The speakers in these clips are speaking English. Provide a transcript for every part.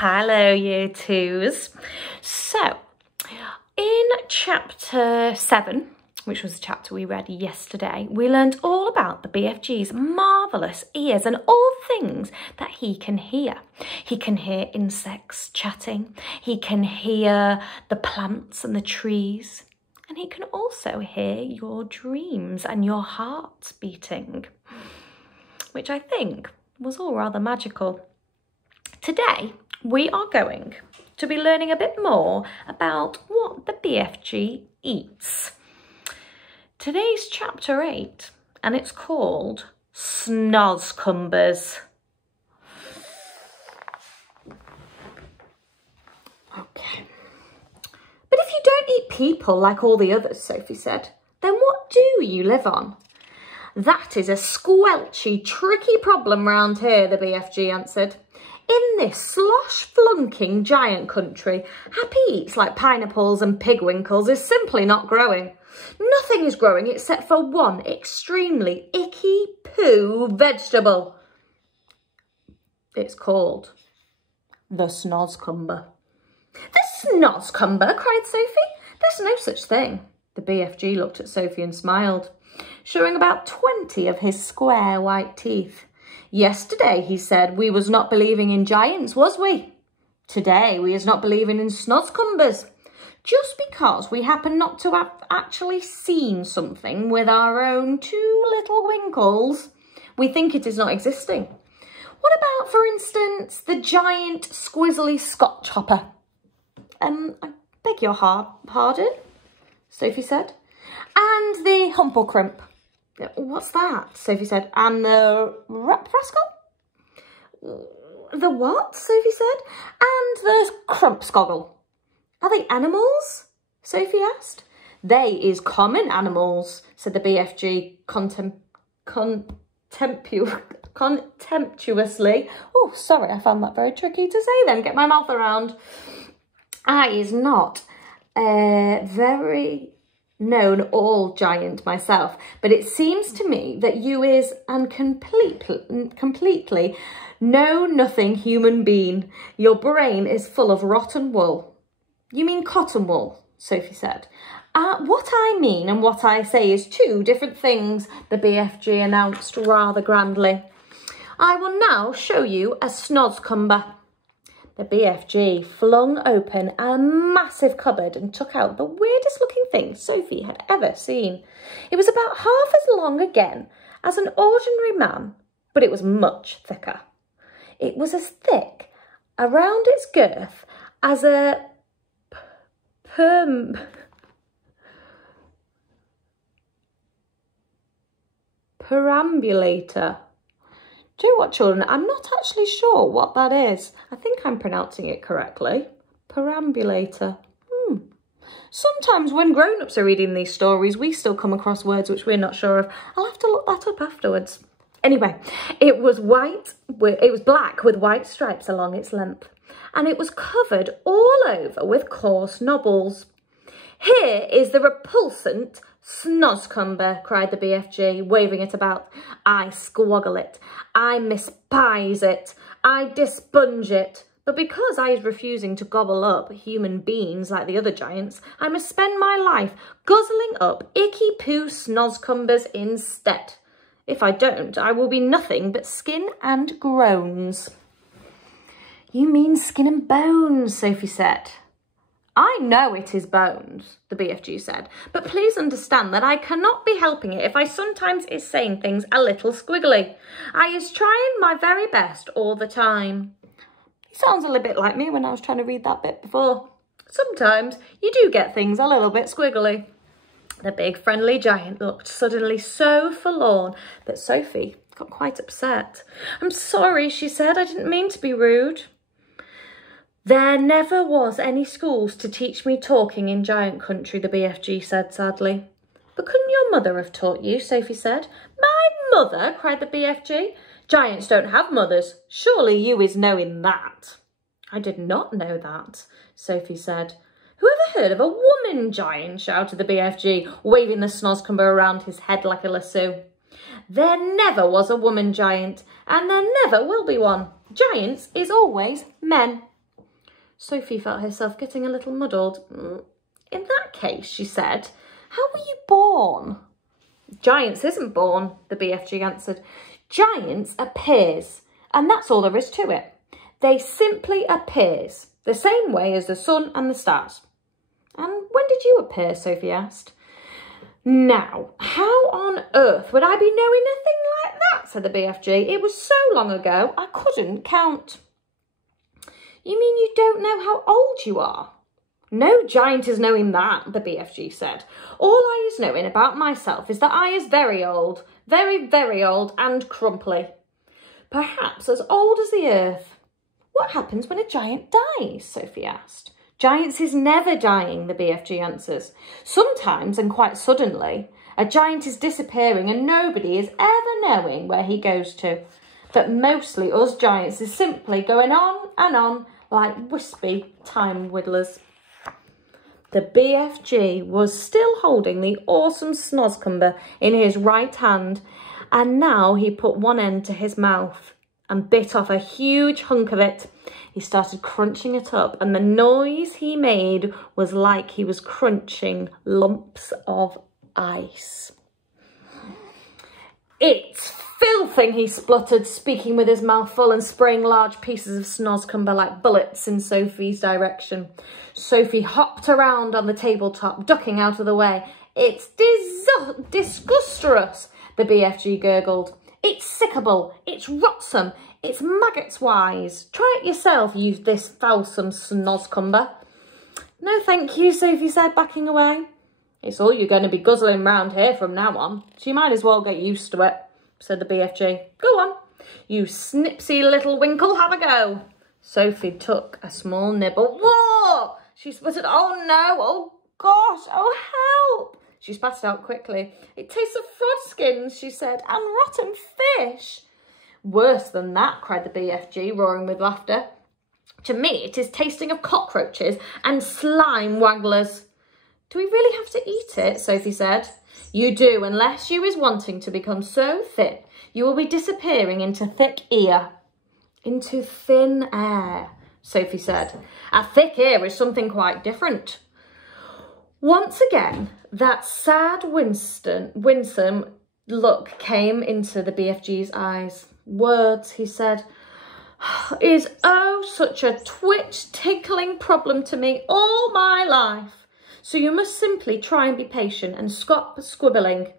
Hello, year twos. So, in chapter 7, which was the chapter we read yesterday, we learned all about the BFG's marvellous ears and all things that he can hear. He can hear insects chatting, he can hear the plants and the trees, and he can also hear your dreams and your hearts beating, which I think was all rather magical. Today, we are going to be learning a bit more about what the BFG eats. Today's chapter 8, and it's called Snozzcumbers. Okay. But if you don't eat people like all the others, Sophie said, then what do you live on? That is a squelchy, tricky problem round here, the BFG answered. In this slosh-flunking giant country, happy eats like pineapples and pigwinkles is simply not growing. Nothing is growing except for one extremely icky poo vegetable. It's called the Snozzcumber. The Snozzcumber, cried Sophie. There's no such thing. The BFG looked at Sophie and smiled, showing about 20 of his square white teeth. Yesterday, he said, we was not believing in giants, was we? Today, we is not believing in Snozzcumbers. Just because we happen not to have actually seen something with our own 2 little winkles, we think it is not existing. What about, for instance, the giant squizzly Scotch hopper? I beg your pardon, Sophie said. And the humplecrimp. What's that? Sophie said. And the rascal? The what? Sophie said. And the crumpscoggle. Are they animals? Sophie asked. They is common animals, said the BFG contemptuously. Oh, sorry, I found that very tricky to say then. Get my mouth around. I is not very known all giant myself, but it seems to me that you is and completely know nothing human being. Your brain is full of rotten wool. You mean cotton wool, Sophie said. What I mean and what I say is 2 different things, the BFG announced rather grandly. I will now show you a Snozzcumber. The BFG flung open a massive cupboard and took out the weirdest looking thing Sophie had ever seen. It was about half as long again as an ordinary man, but it was much thicker. It was as thick around its girth as a perambulator. Do you know what, children? I'm not actually sure what that is. I think I'm pronouncing it correctly. Perambulator. Sometimes when grown-ups are reading these stories, we still come across words which we're not sure of. I'll have to look that up afterwards. Anyway, it was black with white stripes along its length, and it was covered all over with coarse knobbles. Here is the repulsant Snozzcumber, cried the BFG, waving it about. I squoggle it, I mispise it, I dispunge it. But because I is refusing to gobble up human beings like the other giants, I must spend my life guzzling up icky poo Snozzcumbers instead. If I don't, I will be nothing but skin and groans. You mean skin and bones, Sophie said. I know it is bones, the BFG said, but please understand that I cannot be helping it if I sometimes is saying things a little squiggly. I is trying my very best all the time. He sounds a little bit like me when I was trying to read that bit before. Sometimes you do get things a little bit squiggly. The big friendly giant looked suddenly so forlorn that Sophie got quite upset. I'm sorry, she said, I didn't mean to be rude. There never was any schools to teach me talking in giant country, the BFG said sadly. But couldn't your mother have taught you, Sophie said. My mother, cried the BFG. Giants don't have mothers. Surely you is knowing that. I did not know that, Sophie said. Whoever heard of a woman giant, shouted the BFG, waving the Snozzcumber around his head like a lasso. There never was a woman giant, and there never will be one. Giants is always men. Sophie felt herself getting a little muddled. In that case, she said, how were you born? Giants isn't born, the BFG answered. Giants appears, and that's all there is to it. They simply appears, the same way as the sun and the stars. And when did you appear? Sophie asked. Now, how on earth would I be knowing a thing like that? Said the BFG. It was so long ago, I couldn't count. You mean you don't know how old you are? No giant is knowing that, the BFG said. All I is knowing about myself is that I is very old, very, very old and crumply. Perhaps as old as the earth. What happens when a giant dies? Sophie asked. Giants is never dying, the BFG answers. Sometimes, and quite suddenly, a giant is disappearing and nobody is ever knowing where he goes to. But mostly us giants is simply going on and on like wispy time whittlers. The BFG was still holding the awesome Snozzcumber in his right hand, and now he put one end to his mouth and bit off a huge hunk of it. He started crunching it up, and the noise he made was like he was crunching lumps of ice. It's filthy, he spluttered, speaking with his mouth full and spraying large pieces of Snozzcumber like bullets in Sophie's direction. Sophie hopped around on the tabletop, ducking out of the way. It's disgusterous, the BFG gurgled. It's sickable, it's rotsome, it's maggots-wise. Try it yourself, you this foulsome Snozzcumber. No, thank you, Sophie said, backing away. It's all you're going to be guzzling round here from now on, so you might as well get used to it, said the BFG. Go on, you snipsy little winkle, have a go. Sophie took a small nibble. Whoa! She sputtered, oh no, oh gosh, oh help. She spat it out quickly. It tastes of frog skins, she said, and rotten fish. Worse than that, cried the BFG, roaring with laughter. To me, it is tasting of cockroaches and slime wagglers. Do we really have to eat it? Sophie said. You do, unless you is wanting to become so thin, you will be disappearing into thick air. Into thin air, Sophie said. A thick air is something quite different. Once again, that sad, winsome look came into the BFG's eyes. Words, he said, is oh such a tickling problem to me all my life. So you must simply try and be patient and stop squibbling.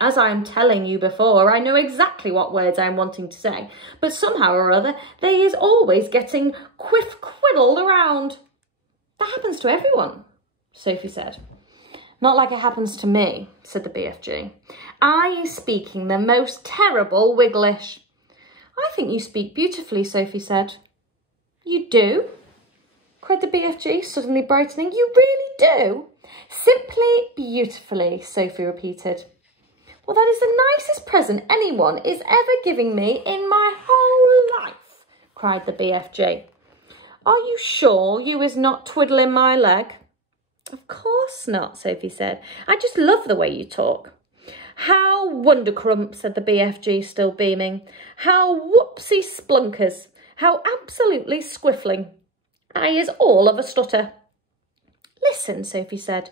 As I am telling you before, I know exactly what words I am wanting to say, but somehow or other, they is always getting quiddled around. That happens to everyone, Sophie said. Not like it happens to me, said the BFG. I is speaking the most terrible Wigglish. I think you speak beautifully, Sophie said. You do? Cried the BFG, suddenly brightening. You really do? Simply beautifully, Sophie repeated. Well, that is the nicest present anyone is ever giving me in my whole life, cried the BFG. Are you sure you is not twiddling my leg? Of course not, Sophie said. I just love the way you talk. How wondercrump, said the BFG, still beaming. How whoopsie splunkers. How absolutely squiffling. I is all of a stutter. Listen, Sophie said.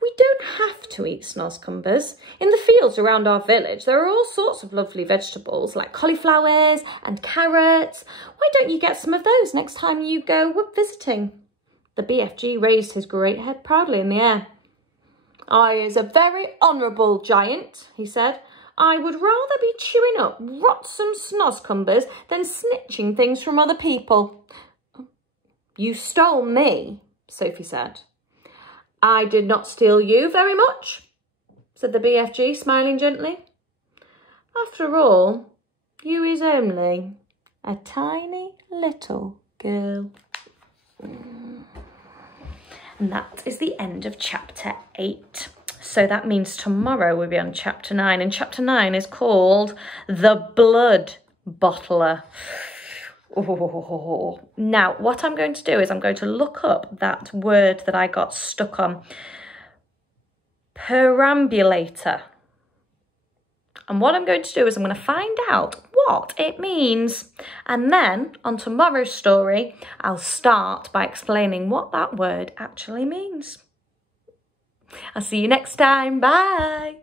We don't have to eat Snozzcumbers. In the fields around our village, there are all sorts of lovely vegetables, like cauliflowers and carrots. Why don't you get some of those next time you go visiting? The BFG raised his great head proudly in the air. I is a very honourable giant, he said. I would rather be chewing up rotsome Snozzcumbers than snitching things from other people. You stole me, Sophie said. I did not steal you very much, said the BFG, smiling gently. After all, you is only a tiny little girl. And that is the end of chapter 8. So that means tomorrow we'll be on chapter 9. And chapter 9 is called The Blood Bottler. Oh. Now, what I'm going to do is I'm going to look up that word that I got stuck on. Perambulator. And what I'm going to do is I'm going to find out what it means. And then on tomorrow's story, I'll start by explaining what that word actually means. I'll see you next time. Bye.